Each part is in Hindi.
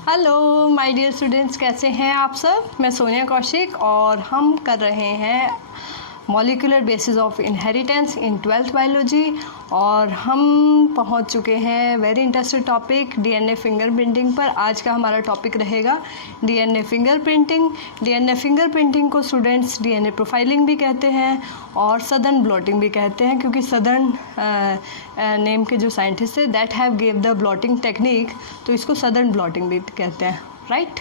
हेलो माय डियर स्टूडेंट्स, कैसे हैं आप सब। मैं सोनिया कौशिक और हम कर रहे हैं molecular basis of inheritance in 12th biology और हम पहुंच चुके हैं very interesting topic DNA fingerprinting पर। आज का हमारा टॉपिक रहेगा डीएनए फिंगरप्रिंटिंग। डीएनए फिंगरप्रिंटिंग को स्टूडेंट्स डीएनए प्रोफाइलिंग भी कहते हैं और सदर्न ब्लॉटिंग भी कहते हैं, क्योंकि सदर्न नेम के जो साइंटिस्ट थे that have give the blotting technique, तो इसको सदर्न ब्लॉटिंग भी कहते हैं, राइट।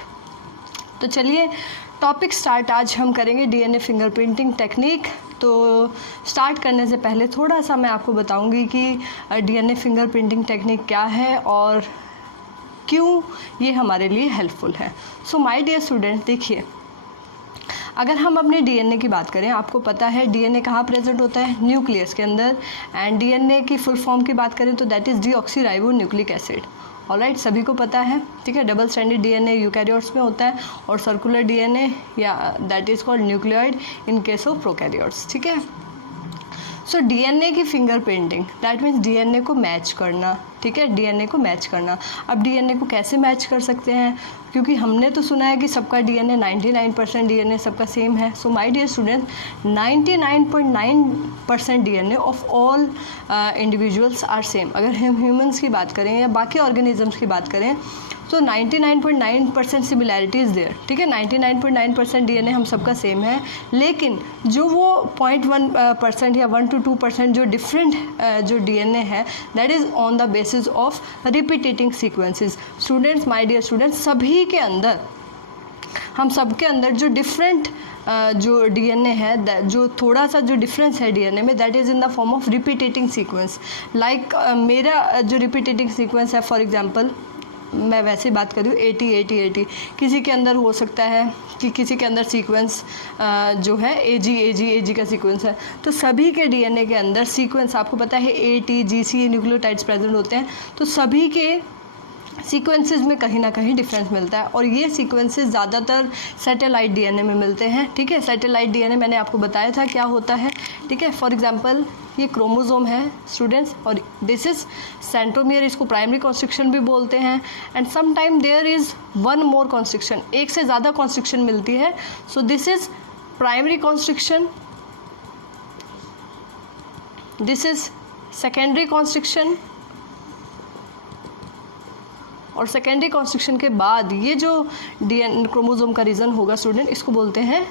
तो चलिए टॉपिक स्टार्ट आज हम करेंगे डीएनए फिंगरप्रिंटिंग टेक्निक। तो स्टार्ट करने से पहले थोड़ा सा मैं आपको बताऊंगी कि डीएनए फिंगरप्रिंटिंग टेक्निक क्या है और क्यों ये हमारे लिए हेल्पफुल है। सो माय डियर स्टूडेंट, देखिए अगर हम अपने डीएनए की बात करें, आपको पता है डीएनए कहाँ प्रेजेंट होता है, न्यूक्लियस के अंदर। एंड डीएनए की फुल फॉर्म की बात करें तो that is deoxyribo nucleic acid. Alright, सभी को पता है, ठीक है। डबल स्ट्रैंडेड डीएनए यूकैरियोट्स में होता है और सर्कुलर डीएनए या that is called nucleoid in case of prokaryotes, ठीक है। सो डीएनए की फिंगरप्रिंटिंग दैट मीन्स डीएनए को मैच करना, ठीक है, डीएनए को मैच करना। अब डीएनए को कैसे मैच कर सकते हैं, क्योंकि हमने तो सुना है कि सबका डीएनए 99% डीएनए सबका सेम है। So my dear student, 99.9% DNA of all individuals are same. अगर हम ह्यूमंस की बात करें या बाकी ऑर्गेनिजम्स की बात करें तो 99.9% सिमिलैरिटी इज़ देयर, ठीक है। 99.9% डीएनए हम सबका सेम है, लेकिन जो वो 0.1% या 1 to 2% जो डिफरेंट जो डीएनए है that is on the basis of repeating sequences. Students, my dear students, सभी के अंदर, हम सबके अंदर जो डिफरेंट जो डीएनए है, जो थोड़ा सा जो डिफरेंस है डीएनए में, that is in the form of repeating sequence. Like मेरा जो रिपीटेटिंग सीक्वेंस है, फॉर एग्जांपल मैं वैसे बात कर रही हूँ 80-80-80, किसी के अंदर हो सकता है कि किसी के अंदर सीक्वेंस जो है AG का सीक्वेंस है। तो सभी के डीएनए के अंदर सीक्वेंस आपको पता है AT GC न्यूक्लियोटाइड्स प्रेजेंट होते हैं, तो सभी के सीक्वेंसेस में कहीं ना कहीं डिफरेंस मिलता है और ये सीक्वेंसेस ज़्यादातर सैटेलाइट डीएनए में मिलते हैं, ठीक है। सैटेलाइट डीएनए मैंने आपको बताया था क्या होता है, ठीक है। फॉर एग्जांपल ये क्रोमोसोम है स्टूडेंट्स और दिस इज़ सेंट्रोमियर, इसको प्राइमरी कॉन्स्ट्रिक्शन भी बोलते हैं। And some time there is one more constriction, एक से ज़्यादा कॉन्स्ट्रिक्शन मिलती है। So this is primary constriction, this is secondary constriction और सेकेंडरी कॉन्स्ट्रिक्शन के बाद ये जो डीएनए क्रोमोसोम का रीजन होगा स्टूडेंट, इसको बोलते हैं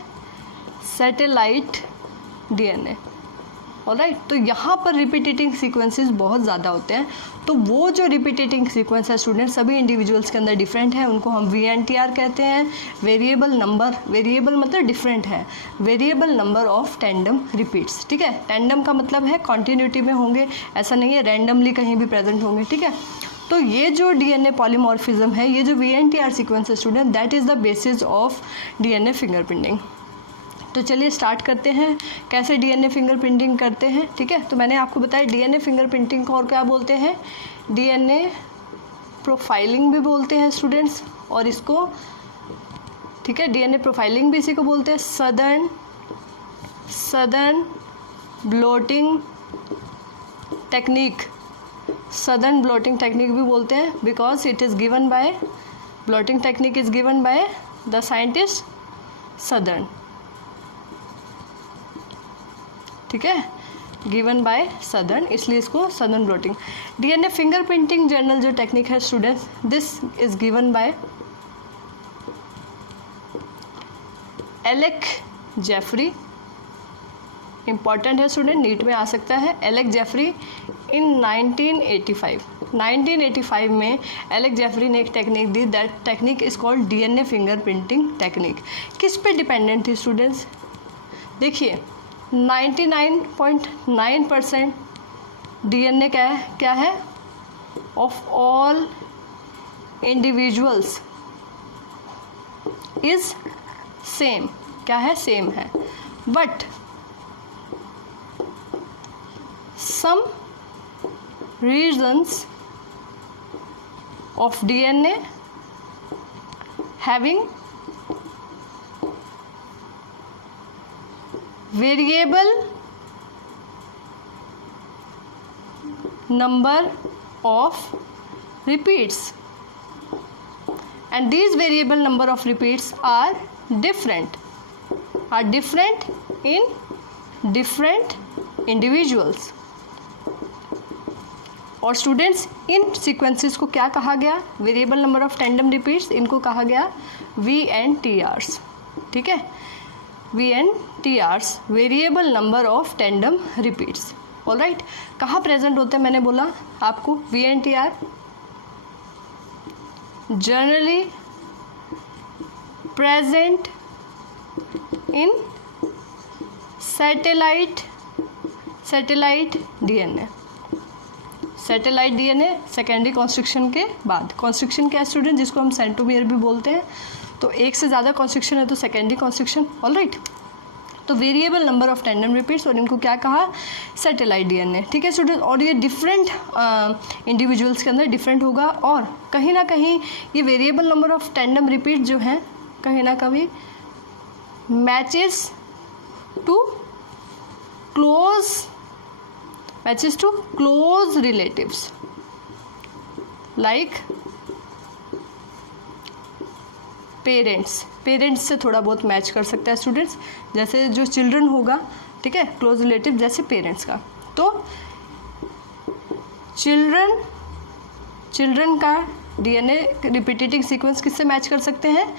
सैटेलाइट डीएनए। ऑलराइट, तो यहाँ पर रिपीटेटिंग सीक्वेंसेस बहुत ज़्यादा होते हैं। तो वो जो रिपीटेटिंग सीक्वेंस है स्टूडेंट सभी इंडिविजुअल्स के अंदर डिफरेंट है, उनको हम VNTR कहते हैं, वेरिएबल नंबर। वेरिएबल मतलब डिफरेंट है, variable number of tandem repeats, ठीक है। टैंडम का मतलब है कॉन्टिन्यूटी में होंगे, ऐसा नहीं है रैंडमली कहीं भी प्रेजेंट होंगे, ठीक है। तो ये जो डीएनए पॉलीमॉर्फिज्म है, ये जो VNTR सीक्वेंस है student, that is the basis of DNA fingerprinting. तो चलिए स्टार्ट करते हैं कैसे डीएनए फिंगरप्रिंटिंग करते हैं, ठीक है। तो मैंने आपको बताया डीएनए फिंगरप्रिंटिंग को और क्या बोलते हैं, डीएनए प्रोफाइलिंग भी बोलते हैं स्टूडेंट्स, और इसको, ठीक है, डीएनए प्रोफाइलिंग भी इसी को बोलते हैं। Southern blotting technique, southern blotting technique भी बोलते हैं, because it is given by, blotting technique is given by the scientist Southern, ठीक है, गिवन बाय सदर्न, इसलिए इसको Southern blotting. DNA fingerprinting journal जो टेक्निक है students, this is given by Alec Jeffrey. Important है स्टूडेंट, नीट में आ सकता है। एलेक जेफरी इन 1985 में एलेक जेफरी ने एक technique the, that technique is called DNA fingerprinting technique. किस पे डिपेंडेंट थी स्टूडेंट्स, देखिए 99.9% डीएनए क्या है of all individuals is same, क्या है, सेम है। But some regions of DNA having variable number of repeats and these variable number of repeats are different in different individuals. और स्टूडेंट्स इन सीक्वेंसेस को क्या कहा गया, variable number of tandem repeats, इनको कहा गया VNTRs. ठीक है, VNTRs, variable number of tandem repeats. Alright, कहाँ प्रेजेंट होते हैं मैंने बोला आपको, VNTR generally present in satellite DNA. Satellite DNA secondary construction के बाद. कॉन्स्ट्रक्शन क्या है स्टूडेंट, जिसको हम सेंट्रोमियर भी बोलते हैं. तो एक से ज़्यादा कॉन्स्ट्रक्शन है तो सेकेंडरी कॉन्स्ट्रक्शन. ऑलराइट, तो variable number of tandem repeats, और इनको क्या कहा, सैटेलाइट DNA. ठीक है स्टूडेंट, और ये डिफरेंट इंडिविजुअल्स के अंदर डिफरेंट होगा, और कहीं ना कहीं ये variable number of tandem repeat जो हैं कहीं ना कहीं matches to close relatives like parents से थोड़ा बहुत मैच कर सकता है स्टूडेंट्स, जैसे जो चिल्ड्रन होगा, ठीक है, क्लोज रिलेटिव जैसे पेरेंट्स का. तो चिल्ड्रन का DNA रिपीटेटिंग सीक्वेंस किससे मैच कर सकते हैं,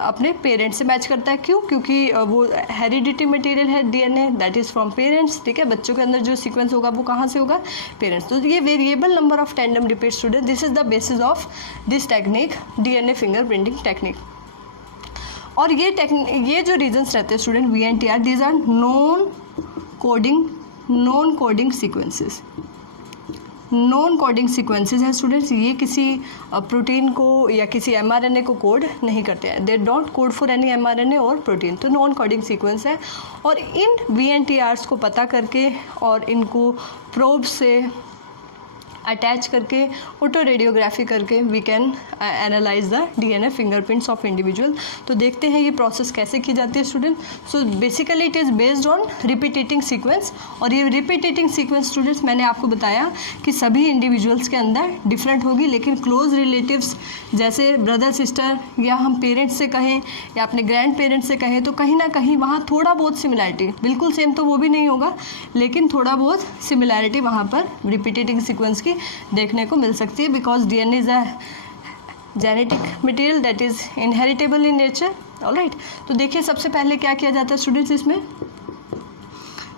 अपने पेरेंट्स से मैच करता है. क्यों, क्योंकि वो हेरिडिटी मटेरियल है DNA, that is from parents. ठीक है, बच्चों के अंदर जो सीक्वेंस होगा वो कहाँ से होगा, पेरेंट्स. तो ये variable number of tandem repeat student, this is the basis of this technique, DNA fingerprinting technique. और ये जो रीजन्स रहते हैं student VNTR, these are non coding sequences. Non coding sequences हैं स्टूडेंट्स, ये किसी प्रोटीन को या किसी mRNA को कोड नहीं करते हैं. They don't code for any mRNA और प्रोटीन. तो नॉन कोडिंग सीक्वेंस है, और इन VNTRs को पता करके और इनको प्रोब से अटैच करके ऑटो रेडियोग्राफी करके we can analyze the DNA fingerprints of individual. तो देखते हैं ये प्रोसेस कैसे की जाती है student. So basically it is based on repeating sequence. और ये रिपीटेटिंग सीक्वेंस स्टूडेंट्स मैंने आपको बताया कि सभी इंडिविजुअल्स के अंदर डिफरेंट होगी, लेकिन क्लोज रिलेटिव्स जैसे ब्रदर सिस्टर, या हम पेरेंट्स से कहें या अपने ग्रैंड पेरेंट्स से कहें, तो कहीं ना कहीं वहाँ थोड़ा बहुत सिमिलैरिटी, बिल्कुल सेम तो वो भी नहीं होगा, लेकिन थोड़ा बहुत सिमिलैरिटी वहाँ पर रिपीटेटिंग सीक्वेंस की देखने को मिल सकती है. Because DNA is a genetic material that is inheritable in nature. Alright, तो देखिए सबसे पहले क्या किया जाता है स्टूडेंट्स, इसमें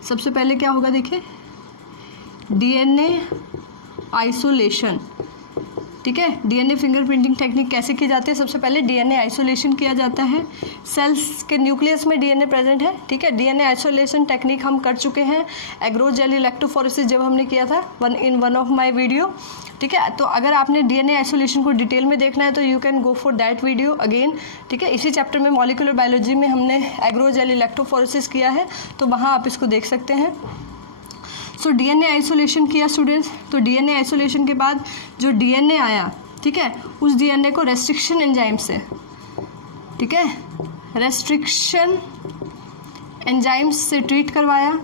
सबसे पहले क्या होगा, देखिए DNA आइसोलेशन. ठीक है, DNA फिंगरप्रिंटिंग टेक्निक कैसे की जाती है, सबसे पहले DNA आइसोलेशन किया जाता है. सेल्स के न्यूक्लियस में DNA प्रेजेंट है. ठीक है, DNA आइसोलेशन टेक्निक हम कर चुके हैं, एग्रोज जेली इलेक्ट्रोफोरेसिस जब हमने किया था वन ऑफ माय वीडियो. ठीक है, तो अगर आपने DNA आइसोलेशन को डिटेल में देखना है तो you can go for that video again. ठीक है, इसी चैप्टर में मॉलिक्यूलर बायोलॉजी में हमने एग्रोज जेली इलेक्ट्रोफोरेसिस किया है, तो वहाँ आप इसको देख सकते हैं. सो DNA आइसोलेशन किया स्टूडेंट्स. तो DNA आइसोलेशन के बाद जो DNA आया, ठीक है, उस DNA को रेस्ट्रिक्शन एंजाइम से, ठीक है, रेस्ट्रिक्शन एंजाइम्स से ट्रीट करवाया,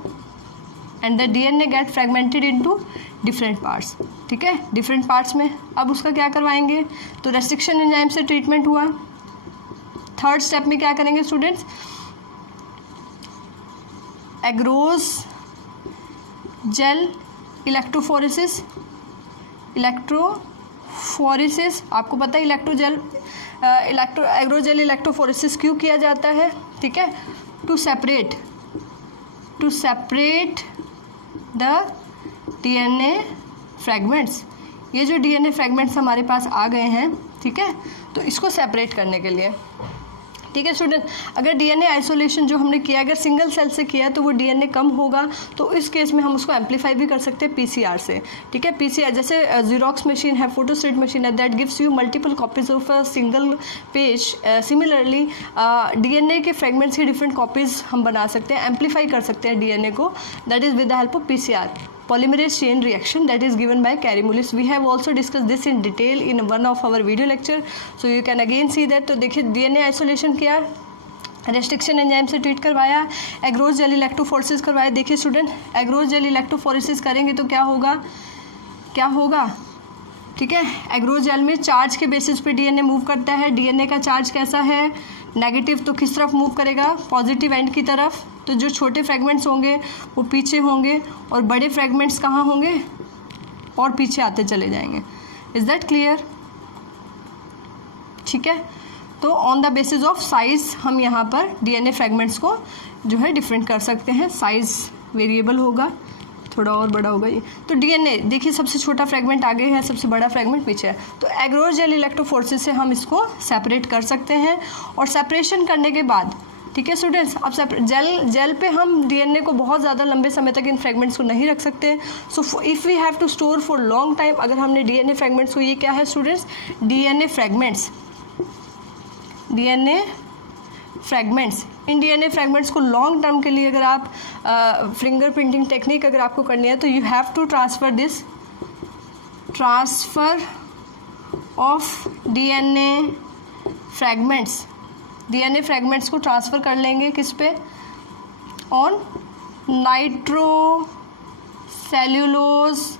and the DNA get fragmented into different parts. ठीक है, डिफरेंट पार्ट्स में अब उसका क्या करवाएंगे, तो रेस्ट्रिक्शन एंजाइम से ट्रीटमेंट हुआ. थर्ड स्टेप में क्या करेंगे स्टूडेंट्स, एग्रोज जेल इलेक्ट्रोफोरेसिस. आपको पता है एग्रोजेल इलेक्ट्रोफोरेसिस क्यों किया जाता है, ठीक है, to separate the DNA fragments. ये जो DNA फ्रैगमेंट्स हमारे पास आ गए हैं, ठीक है, तो इसको सेपरेट करने के लिए. ठीक है स्टूडेंट, अगर DNA आइसोलेशन जो हमने किया, अगर सिंगल सेल से किया तो वो DNA कम होगा, तो इस केस में हम उसको एम्पलीफाई भी कर सकते हैं PCR से. ठीक है, PCR जैसे जीरोक्स मशीन है, फोटोस्टेट मशीन है, that gives you multiple copies of a single page. Similarly DNA के फ्रेगमेंट्स की डिफरेंट कॉपीज हम बना सकते हैं, एम्पलीफाई कर सकते हैं DNA को, that is with the help of PCR, polymerase chain reaction, that is given by Kary-Mullis. We have also discussed this in detail in one of our video lecture, so you can again see that. तो देखिए DNA आइसोलेशन किया, रेस्ट्रिक्शन एंजाइम से ट्रीट करवाया, एग्रोज जेल इलेक्ट्रोफोरेसिस करवाया. देखिए स्टूडेंट, एग्रोज जेल इलेक्ट्रोफोरेसिस करेंगे तो क्या होगा, ठीक है। एग्रोजेल में चार्ज के बेसिस पे डीएनए मूव करता है। डीएनए का चार्ज कैसा है, नेगेटिव, तो किस तरफ मूव करेगा, पॉजिटिव एंड की तरफ। तो जो छोटे फ्रेगमेंट्स होंगे वो पीछे होंगे और बड़े फ्रेगमेंट्स कहाँ होंगे, और पीछे आते चले जाएंगे। Is that clear? ठीक है। तो on the basis of size हम यहाँ पर डीएनए फ्रेगमेंट्स को जो है डिफरेंट कर सकते हैं। साइज़ वेरिएबल होगा, थोड़ा और बड़ा होगा ये। तो डीएनए देखिए, सबसे छोटा फ्रेगमेंट आगे है, सबसे बड़ा फ्रेगमेंट पीछे है। तो एग्रोजेल इलेक्ट्रोफोरेसिस से हम इसको सेपरेट कर सकते हैं। और सेपरेशन करने के बाद, ठीक है स्टूडेंट्स, अब जेल पे हम डीएनए को बहुत ज़्यादा लंबे समय तक इन फ्रेगमेंट्स को नहीं रख सकते। So if we have to store for long time, अगर हमने डीएनए फ्रेगमेंट्स को, ये क्या है स्टूडेंट्स, डीएनए फ्रेगमेंट्स, इन डीएनए फ्रेगमेंट्स को लॉन्ग टर्म के लिए अगर आप फिंगरप्रिंटिंग टेक्निक अगर आपको करनी है, तो you have to transfer of DNA fragments को ट्रांसफ़र कर लेंगे किस पे, on nitrocellulose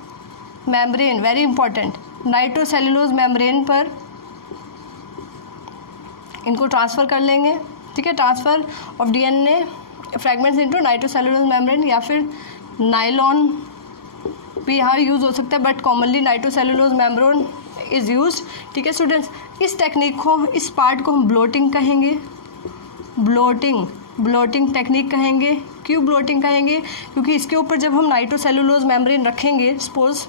membrane, very important, nitrocellulose membrane पर इनको ट्रांसफ़र कर लेंगे। ठीक है, transfer of DNA fragments into nitrocellulose membrane, या फिर नायलॉन भी यहाँ यूज़ हो सकता है, but commonly nitrocellulose membrane is used. ठीक है स्टूडेंट्स, इस टेक्निक को, इस पार्ट को हम ब्लोटिंग कहेंगे, ब्लोटिंग टेक्निक कहेंगे। क्यों ब्लोटिंग कहेंगे? क्योंकि इसके ऊपर जब हम नाइट्रोसेल्यूलोज मेम्ब्रेन रखेंगे, सपोज,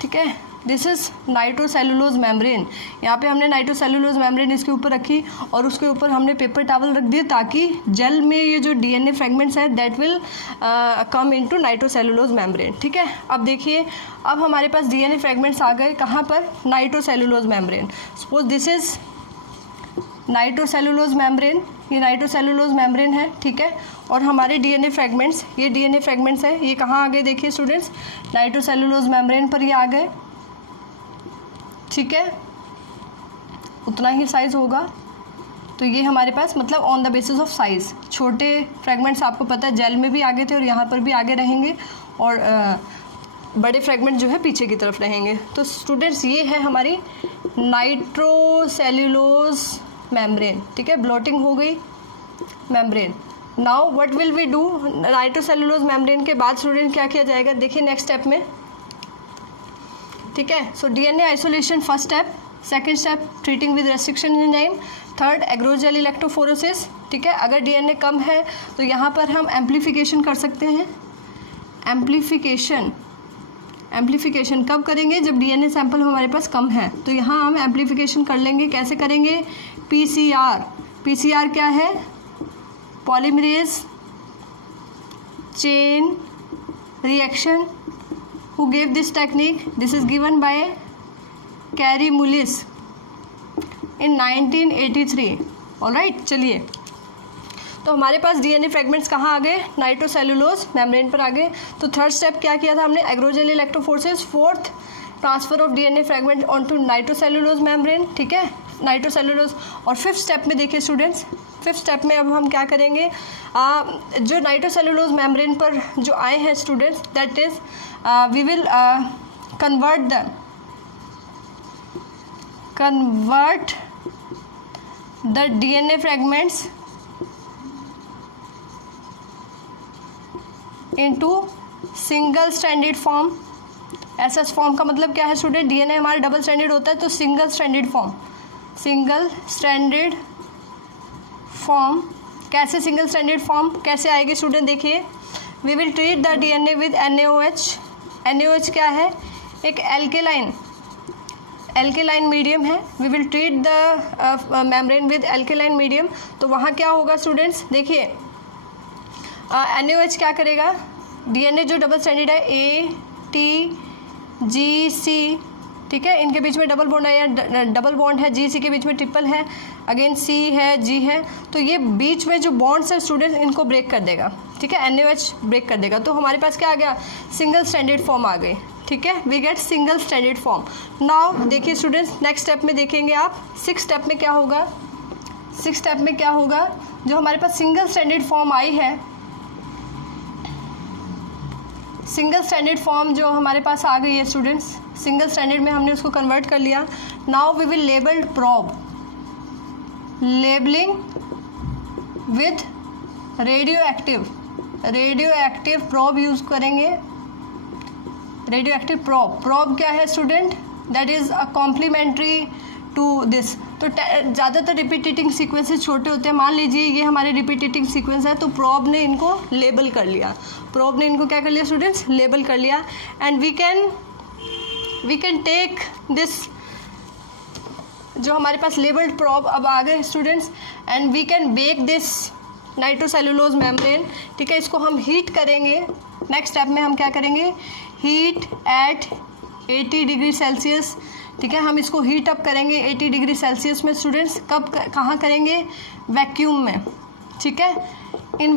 ठीक है, दिस इज़ नाइट्रोसेल्यूलोज मेम्ब्रेन, यहाँ पे हमने नाइट्रोसेल्यूलोज मेम्ब्रेन इसके ऊपर रखी और उसके ऊपर हमने पेपर टॉवल रख दिए, ताकि जेल में ये जो डीएनए फ्रेगमेंट्स है that will come into nitrocellulose membrane. ठीक है, अब देखिए, अब हमारे पास डीएनए फ्रेगमेंट्स आ गए कहाँ पर, nitrocellulose membrane. Suppose this is nitrocellulose membrane, ये नाइट्रोसेल्यूलोज मेम्ब्रेन है। ठीक है, और हमारे डीएनए फ्रेगमेंट्स, ये डीएनए फ्रेगमेंट्स है, ये कहाँ आ गए, देखिए स्टूडेंट्स, नाइट्रोसेल्यूलोज मेम्ब्रेन पर ये आ गए। ठीक है, उतना ही साइज़ होगा। तो ये हमारे पास, मतलब on the basis of size, छोटे फ्रेगमेंट्स आपको पता है जेल में भी आगे थे और यहाँ पर भी आगे रहेंगे, और बड़े फ्रेगमेंट जो है पीछे की तरफ रहेंगे। तो स्टूडेंट्स, ये है हमारी नाइट्रोसेल्यूलोज मेम्ब्रेन। ठीक है, ब्लोटिंग हो गई membrane. Now what will we do, nitrocellulose membrane के बाद स्टूडेंट क्या किया जाएगा, देखिए नेक्स्ट स्टेप में। ठीक है, so DNA isolation first step, second step treating with restriction enzyme, third एग्रोजेल electrophoresis. ठीक है, अगर डीएनए कम है तो यहाँ पर हम एम्प्लीफिकेशन कर सकते हैं। एम्प्लीफिकेशन कब करेंगे, जब डीएनए सैंपल हमारे पास कम है, तो यहाँ हम एम्प्लीफिकेशन कर लेंगे। कैसे करेंगे, पीसीआर क्या है, polymerase chain reaction. Who gave this technique? This is given by Carey Mullis in 1983. Alright, चलिए, तो हमारे पास डीएनए फ्रेगमेंट्स कहाँ आ गए, नाइट्रोसेल्यूलोज मेम्ब्रेन पर आ गए। तो थर्ड स्टेप क्या किया था हमने, एग्रोजेल electrophoresis. Fourth, transfer of DNA fragment onto nitrocellulose membrane. ठीक है, नाइट्रोसेल्यूलोज। और फिफ्थ स्टेप में देखिए स्टूडेंट्स, फिफ्थ स्टेप में अब हम क्या करेंगे, जो नाइट्रोसेल्यूलोज मेम्ब्रेन पर जो आए हैं students, that is we will convert the DNA fragments into single stranded form। SS form का मतलब क्या है स्टूडेंट, डीएनए हमारा डबल स्ट्रैंडेड होता है, तो सिंगल स्ट्रैंडेड फॉर्म। कैसे सिंगल स्ट्रैंडेड फॉर्म कैसे आएगी स्टूडेंट, देखिए, we will treat the DNA with NaOH। NaOH क्या है, एक एल्केलाइन मीडियम है। We will treat the membrane with alkaline medium. तो वहाँ क्या होगा स्टूडेंट्स, देखिए, NaOH क्या करेगा, डीएनए जो डबल स्ट्रैंडेड है ATGC, ठीक है, इनके बीच में डबल बॉन्ड है, या डबल बॉन्ड है, GC के बीच में ट्रिपल है, अगेन C है, G है, तो ये बीच में जो बॉन्ड्स है स्टूडेंट्स इनको ब्रेक कर देगा। ठीक है, NaOH ब्रेक कर देगा, तो हमारे पास क्या आ गया, सिंगल स्ट्रैंडेड फॉर्म आ गई। ठीक है, we get single stranded form. Now देखिए स्टूडेंट्स, नेक्स्ट स्टेप में देखेंगे आप, सिक्स स्टेप में क्या होगा, जो हमारे पास सिंगल स्ट्रैंडेड फॉर्म आई है, सिंगल स्ट्रैंडेड फॉर्म जो हमारे पास आ गई है स्टूडेंट्स, सिंगल स्ट्रैंडेड में हमने उसको कन्वर्ट कर लिया. Now we will label probe, labelling with radio active probe use करेंगे. रेडियो एक्टिव प्रोब क्या है student? That is a complementary to this. तो ज़्यादातर रिपीटेटिंग सीक्वेंसेस छोटे होते हैं. मान लीजिए ये हमारे रिपीटेटिंग सीक्वेंस है, तो प्रोब ने इनको लेबल कर लिया. प्रोब ने इनको क्या कर लिया स्टूडेंट्स? लेबल कर लिया. And we can take this, जो हमारे पास लेबल्ड प्रोब अब आ गए students, and we can bake this nitrocellulose membrane. ठीक है, इसको हम हीट करेंगे. नेक्स्ट स्टेप में हम क्या करेंगे? Heat at 80 degree Celsius. ठीक है, हम इसको हीट अप करेंगे 80 डिग्री सेल्सियस में स्टूडेंट्स. कब, कहाँ करेंगे? वैक्यूम में. ठीक है, इन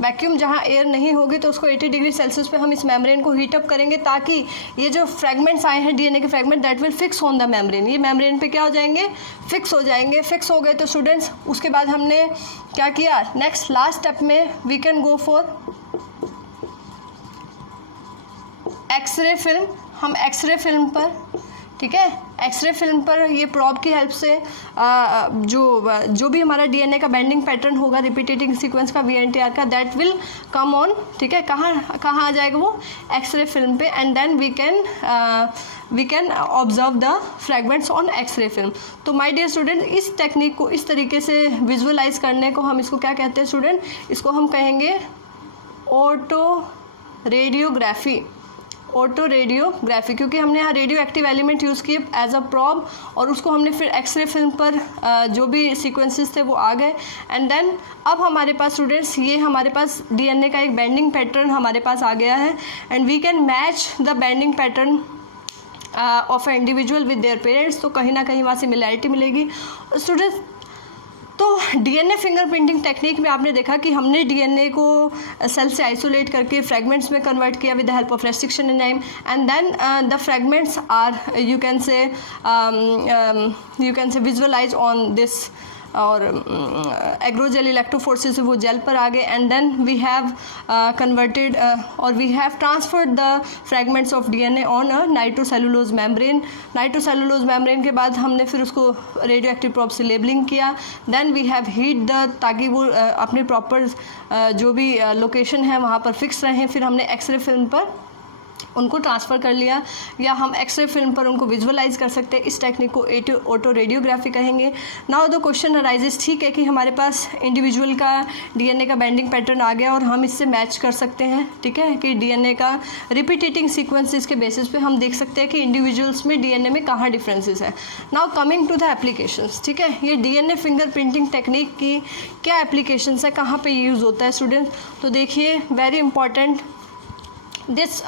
वैक्यूम जहाँ एयर नहीं होगी तो उसको 80 डिग्री सेल्सियस पे हम इस मेम्ब्रेन को हीट अप करेंगे, ताकि ये जो फ्रेगमेंट्स आए हैं डीएनए के fragment, that will fix on the membrane. ये मेम्ब्रेन पे क्या हो जाएंगे? फिक्स हो जाएंगे. फिक्स हो गए तो स्टूडेंट्स उसके बाद हमने क्या किया? नेक्स्ट लास्ट स्टेप में we can go for x-ray film. हम एक्सरे फिल्म पर, ठीक है, एक्सरे फिल्म पर ये प्रोब की हेल्प से जो भी हमारा डीएनए का बेंडिंग पैटर्न होगा रिपीटेटिंग सीक्वेंस का, वीएनटीआर का, दैट विल कम ऑन. ठीक है, कहाँ आ जाएगा वो? एक्सरे फिल्म पे. And then we can observe the fragments on x-ray film. तो माय डियर स्टूडेंट, इस टेक्निक को इस तरीके से विजुअलाइज करने को हम इसको क्या कहते हैं स्टूडेंट? इसको हम कहेंगे ऑटो रेडियोग्राफी, क्योंकि हमने यहाँ रेडियो एक्टिव एलिमेंट यूज़ किए एज अ प्रॉब, और उसको हमने फिर एक्सरे फिल्म पर जो भी सीक्वेंसेस थे वो आ गए. एंड देन अब हमारे पास स्टूडेंट्स ये हमारे पास डीएनए का एक बेंडिंग पैटर्न हमारे पास आ गया है. And we can match the banding pattern of a individual with their parents. तो कहीं ना कहीं वहाँ सिमिलैरिटी मिलेगी स्टूडेंट्स. तो डीएनए फिंगरप्रिंटिंग टेक्निक में आपने देखा कि हमने डीएनए को सेल से आइसोलेट करके फ्रैगमेंट्स में कन्वर्ट किया with the help of restriction enzyme, and then the fragments are you can say visualize on this, और एग्रोजेल इलेक्ट्रोफोर्सेस से वो जेल पर आ गए. And then we have converted और we have transferred the fragments of DNA on a nitrocellulose membrane. Nitrocellulose membrane के बाद हमने फिर उसको रेडियो एक्टिव प्रोब से लेबलिंग किया. Then we have heat the, ताकि वो अपने प्रॉपर जो भी लोकेशन है वहाँ पर फिक्स रहें. फिर हमने एक्सरे फिल्म पर उनको ट्रांसफ़र कर लिया, या हम एक्सरे फिल्म पर उनको विजुअलाइज कर सकते हैं. इस टेक्निक को ऑटो रेडियोग्राफी कहेंगे. नाउ द क्वेश्चन अराइजेस, ठीक है कि हमारे पास इंडिविजुअल का डीएनए का बेंडिंग पैटर्न आ गया और हम इससे मैच कर सकते हैं. ठीक है, कि डीएनए का रिपीटेटिंग सीक्वेंसेस के बेसिस पे हम देख सकते हैं कि इंडिविजुअल्स में डीएनए में कहाँ डिफरेंसेस है. Now coming to the applications. ठीक है, ये डीएनए फिंगरप्रिंटिंग टेक्निक की क्या एप्लीकेशंस है, कहाँ पे यूज़ होता है स्टूडेंट? तो देखिए, very important, this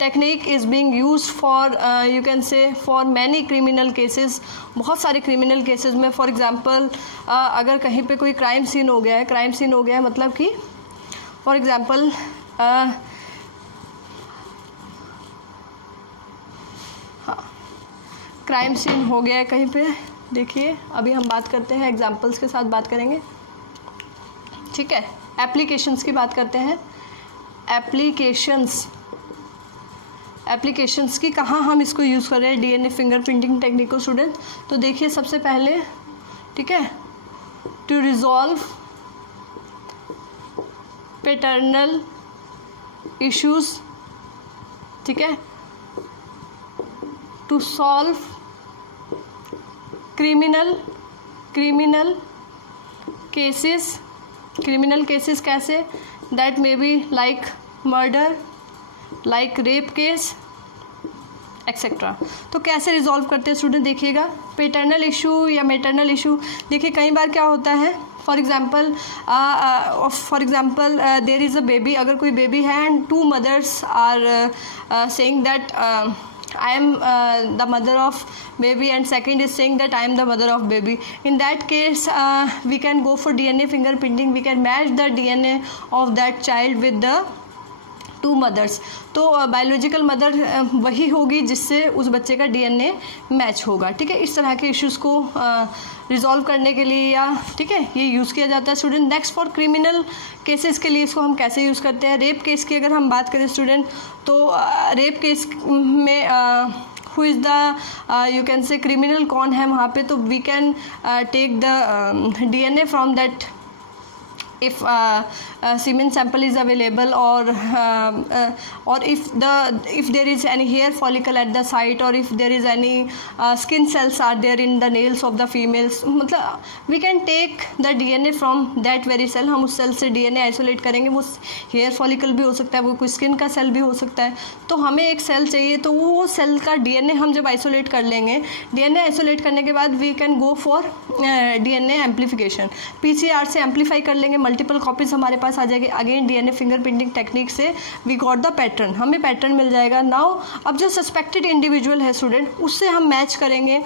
technique is being used for you can say for many criminal cases. बहुत सारे क्रिमिनल केसेस में, फॉर एग्जांपल अगर कहीं पे कोई क्राइम सीन हो गया है, मतलब कि फॉर एग्जांपल हाँ, क्राइम सीन हो गया है कहीं पे. देखिए, अभी हम बात करते हैं, एग्जांपल्स के साथ बात करेंगे. ठीक है, एप्लीकेशंस की बात करते हैं. एप्लीकेशंस की कहाँ हम इसको यूज़ कर रहे हैं डीएनए फिंगरप्रिंटिंग टेक्निक को स्टूडेंट? तो देखिए, सबसे पहले, ठीक है, टू रिजॉल्व पैटर्नल इश्यूज. ठीक है, टू सॉल्व क्रिमिनल केसेस कैसे? That may be like murder, like rape case etcetera. तो कैसे रिजॉल्व करते हैं स्टूडेंट? देखिएगा, पैटर्नल इशू या मैटरनल इशू. देखिए, कई बार क्या होता है, for example there is a baby. अगर कोई बेबी है and two mothers are saying that I am the mother of baby, and second is saying that I am the mother of baby. In that case, we can go for DNA fingerprinting. We can match the DNA of that child with the 2 mother's, तो बायोलॉजिकल मदर वही होगी जिससे उस बच्चे का डीएनए मैच होगा। ठीक है, इस तरह के इश्यूज़ को रिजॉल्व करने के लिए या ठीक है ये यूज़ किया जाता है student. Next for criminal cases के लिए इसको हम कैसे यूज़ करते हैं। रेप केस की अगर हम बात करें स्टूडेंट, तो रेप केस में who is the you can say criminal कौन है वहाँ पे, तो we can take the DNA from that if semen sample is available, or if there is any hair follicle at the site, or if there is any skin cells are there in the nails of the females, मतलब we can take the DNA from that very cell। हम उस सेल से DNA आइसोलेट करेंगे। वो हेयर फॉलिकल भी हो सकता है, वो कोई स्किन का सेल भी हो सकता है। तो हमें एक सेल चाहिए, तो वो सेल का DNA हम जब आइसोलेट कर लेंगे, DNA आइसोलेट करने के बाद we can go for DNA amplification. PCR से एम्पलीफाई कर लेंगे, मल्टीपल कॉपीज़ हमारे पास आ जाएगी। अगेन डीएनए फिंगरप्रिंटिंग टेक्निक से वी गॉट द पैटर्न, हमें पैटर्न मिल जाएगा। नाउ अब जो सस्पेक्टेड इंडिविजुअल है स्टूडेंट, उससे हम मैच करेंगे।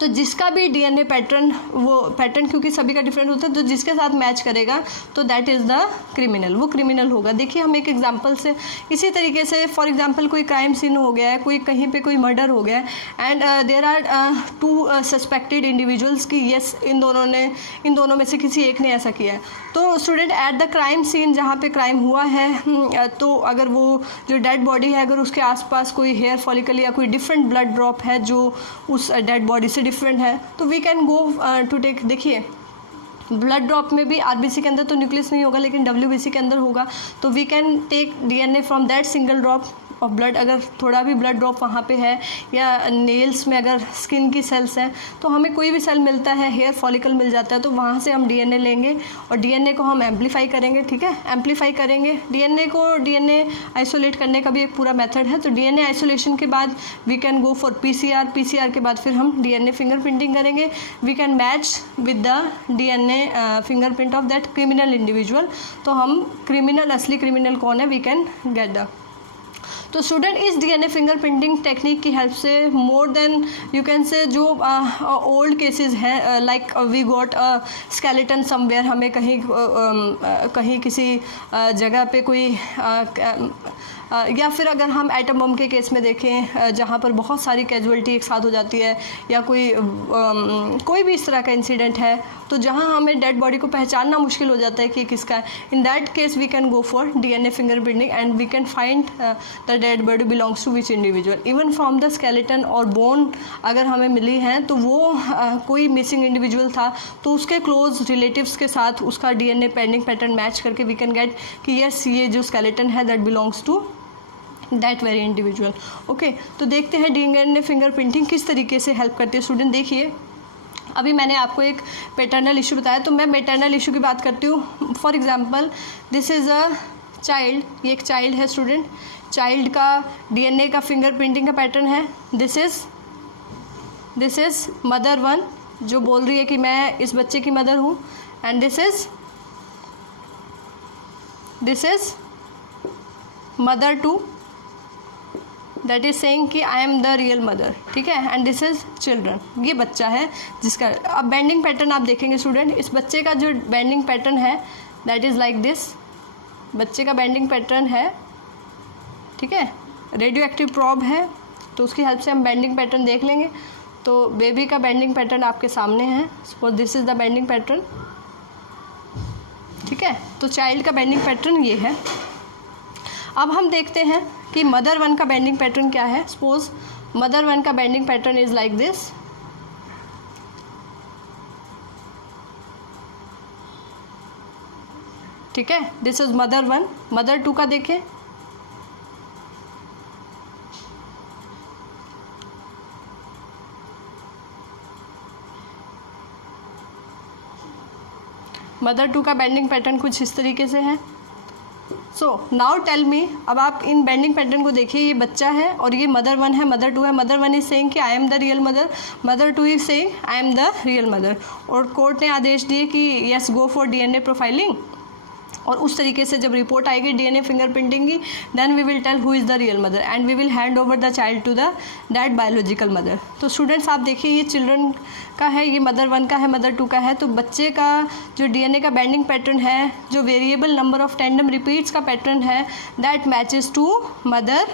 तो जिसका भी डीएनए पैटर्न, वो पैटर्न क्योंकि सभी का डिफरेंट होता है, तो जिसके साथ मैच करेगा तो दैट इज़ द क्रिमिनल, वो क्रिमिनल होगा। देखिए हम एक एग्जांपल से, इसी तरीके से फॉर एग्जांपल कोई क्राइम सीन हो गया है, कोई कहीं पे कोई मर्डर हो गया है, and there are 2 suspected individuals की येस इन दोनों में से किसी एक ने ऐसा किया है। तो student at the crime scene जहाँ पे क्राइम हुआ है, तो अगर वो जो डेड बॉडी है, अगर उसके आसपास कोई हेयर फॉलिकल या कोई डिफरेंट ब्लड ड्रॉप है जो उस डेड बॉडी से डिफरेंट है, तो we can go to take, देखिए ब्लड ड्रॉप में भी आरबीसी के अंदर तो न्यूक्लियस नहीं होगा, लेकिन डब्ल्यूबीसी के अंदर होगा। तो we can take DNA from that single drop of blood. अगर थोड़ा भी ब्लड ड्रॉप वहाँ पे है, या नेल्स में अगर स्किन की सेल्स हैं, तो हमें कोई भी सेल मिलता है, हेयर फॉलिकल मिल जाता है, तो वहाँ से हम डीएनए लेंगे और डीएनए को हम एम्पलीफाई करेंगे। ठीक है, एम्पलीफाई करेंगे डीएनए आइसोलेट करने का भी एक पूरा मेथड है। तो डीएनए आइसोलेशन के बाद we can go for PCR के बाद फिर हम डीएनए फिंगरप्रिंटिंग करेंगे। We can match with the DNA fingerprint of that criminal individual. तो हम क्रिमिनल, असली क्रिमिनल कौन है, वी कैन गेट द। तो स्टूडेंट इस डीएनए फिंगरप्रिंटिंग टेक्निक की हेल्प से more than you can say जो ओल्ड केसेस हैं, like we got skeleton somewhere, हमें कहीं किसी जगह पे कोई या फिर अगर हम एटम बम के केस में देखें, जहाँ पर बहुत सारी कैजुअलिटी एक साथ हो जाती है, या कोई भी इस तरह का इंसिडेंट है, तो जहाँ हमें डेड बॉडी को पहचानना मुश्किल हो जाता है कि किसका है, in that case we can go for DNA fingerprinting and we can find the dead body belongs to which individual. Even from the skeleton और बोन अगर हमें मिली हैं, तो वो कोई मिसिंग इंडिविजुअल था, तो उसके क्लोज रिलेटिव्स के साथ उसका डीएनए पेंडिंग पैटर्न मैच करके वी कैन गेट कि यस ये जो स्केलेटन है that belongs to that very individual. Okay, तो देखते हैं डीएनए फिंगरप्रिंटिंग किस तरीके से हेल्प करती है। स्टूडेंट देखिए, अभी मैंने आपको एक पैटर्नल इशू बताया, तो मैं मैटरनल इशू की बात करती हूँ। For example this is a child, ये एक चाइल्ड है स्टूडेंट, चाइल्ड का डीएनए का फिंगरप्रिंटिंग का पैटर्न है। दिस इज़ मदर 1 जो बोल रही है कि मैं इस बच्चे की मदर हूँ, and this is mother 2 that is saying कि I am the real mother. ठीक है, एंड दिस इज चिल्ड्रन, ये बच्चा है जिसका। अब बेंडिंग पैटर्न आप देखेंगे स्टूडेंट, इस बच्चे का जो बेंडिंग पैटर्न है दैट इज़ लाइक दिस, बच्चे का बेंडिंग पैटर्न है। ठीक है, रेडियो एक्टिव प्रॉब है, तो उसकी हेल्प से हम बेंडिंग पैटर्न देख लेंगे। तो बेबी का बेंडिंग पैटर्न आपके सामने है, suppose this is the banding pattern. ठीक है, तो चाइल्ड का बेंडिंग पैटर्न ये है। अब हम देखते हैं कि मदर 1 का बेंडिंग पैटर्न क्या है। सपोज मदर 1 का banding pattern is like this. ठीक है, दिस इज मदर 1। मदर 2 का देखें, मदर 2 का बेंडिंग पैटर्न कुछ इस तरीके से है। सो नाउ टेल मी, अब आप इन बेंडिंग पैटर्न को देखिए, ये बच्चा है और ये मदर 1 है, मदर 2 है। मदर 1 इज सेइंग कि I am the real mother, mother 2 is saying I am the real mother. और कोर्ट ने आदेश दिए कि yes go for DNA profiling. और उस तरीके से जब रिपोर्ट आएगी डीएनए फिंगरप्रिंटिंग की, then we will tell who is the real mother and we will hand over the child to the that biological mother. तो स्टूडेंट्स आप देखिए ये चिल्ड्रन का है, ये मदर 1 का है, मदर 2 का है। तो बच्चे का जो डीएनए का बाइंडिंग पैटर्न है, जो variable number of tandem repeats का पैटर्न है, that matches to mother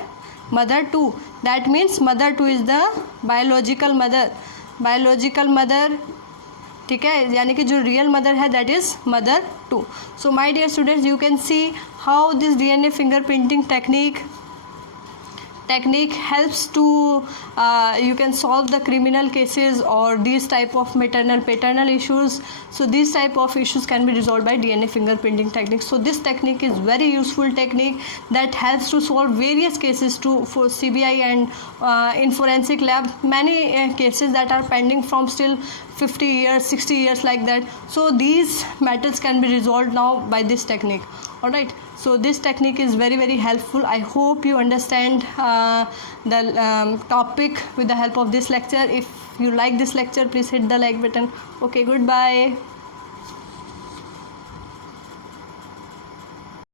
2। That means mother 2 is the biological mother, ठीक है, यानी कि जो रियल मदर है that is mother 2। So my dear students, you can see how this DNA fingerprinting technique helps to you can solve the criminal cases or these type of maternal paternal issues. So these type of issues can be resolved by DNA fingerprinting technique. So this technique is very useful technique that helps to solve various cases for CBI and in forensic lab many cases that are pending from still 50 years 60 years like that. So these matters can be resolved now by this technique. All right, so this technique is very very helpful. I hope you understand the topic with the help of this lecture. If you like this lecture, please hit the like button. Okay, goodbye.